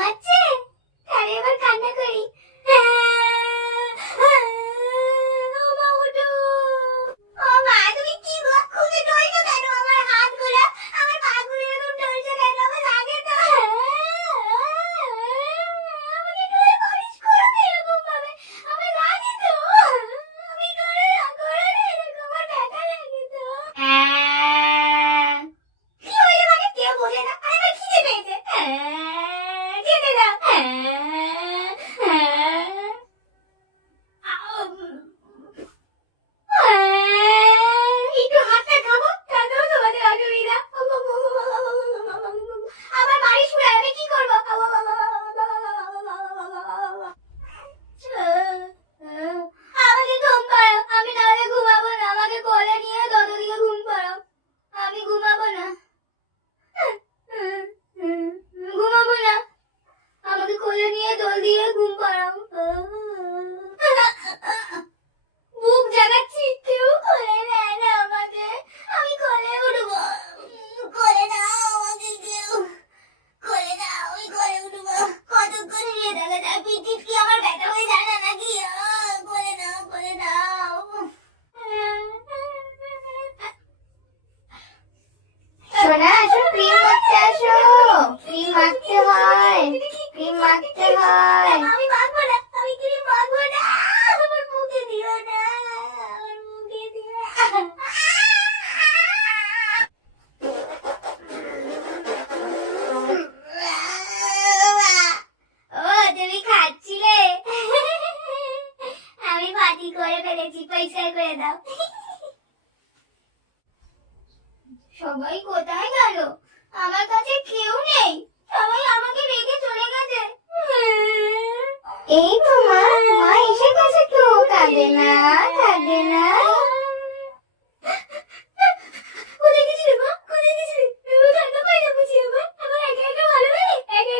ঘুমাচ্ছে? তাহলে এবার কান্না করি। ও মা ওঠো। ও মা তুমি কি গো খুঁজে টলছো কেন? আমার হাতগুলো আমার পাগুলো এরকম টলছো কেন? আমার লাগে তো। আমাকে ধরে বালিশ করো না এরকম ভাবে। আমার লাগে তো। আমি করে না এরকম। আমার ব্যথা লাগে তো। কি হয়েছে মানে কেউ বোঝে না। আরে আমার খিদে পেয়েছে। খেতে দাও। একটু হাতটা খাবো তাতেও তোমাদের অসুবিধা। আমার বাড়ি শুয়ে আমি কি করবো? আমাকে ঘুম পাড়াও, আমি নাহলে ঘুমাবো না। আমাকে কোলে নিয়ে দোলদিকে ঘুম পাড়াও, আমি ঘুমাবো না। ঘুমাবো না, আমাকে কোলে নিয়ে দোল দিয়ে ঘুম পাড়াও। বুক জাগাচ্ছি, কেউ কোলে নেয় না আমাকে। আমি কোলে উঠবো। কোলে নাও আমাকে কেউ, কোলে নাও, আমি কোলে উঠবো। কতক্ষণ শুয়ে থাকা যায়? পিঠ কি আমার ব্যথা হয়ে যায় না নাকি? কোলে নাও, কোলে নাও। সোনা আসো, ক্রিম মাখতে আসো। ক্রিম মাখতে হয়, ক্রিম মাখতে হয়। আমি মাখবো না, আমি ক্রিম মাখবো না। আমার মুখে দিও না, আমার মুখে দিও না। ও তুমি খাচ্ছিলে? আমি বাটি করে ফেলেছি, পয়সা করে দাও। সবাই কোথায় গেল? আমার কাছে কেউ নেই, সবাই আমাকে রেখে চলে গেছে। এই তো মা, মা এসে গেছে তো, কাঁদে না।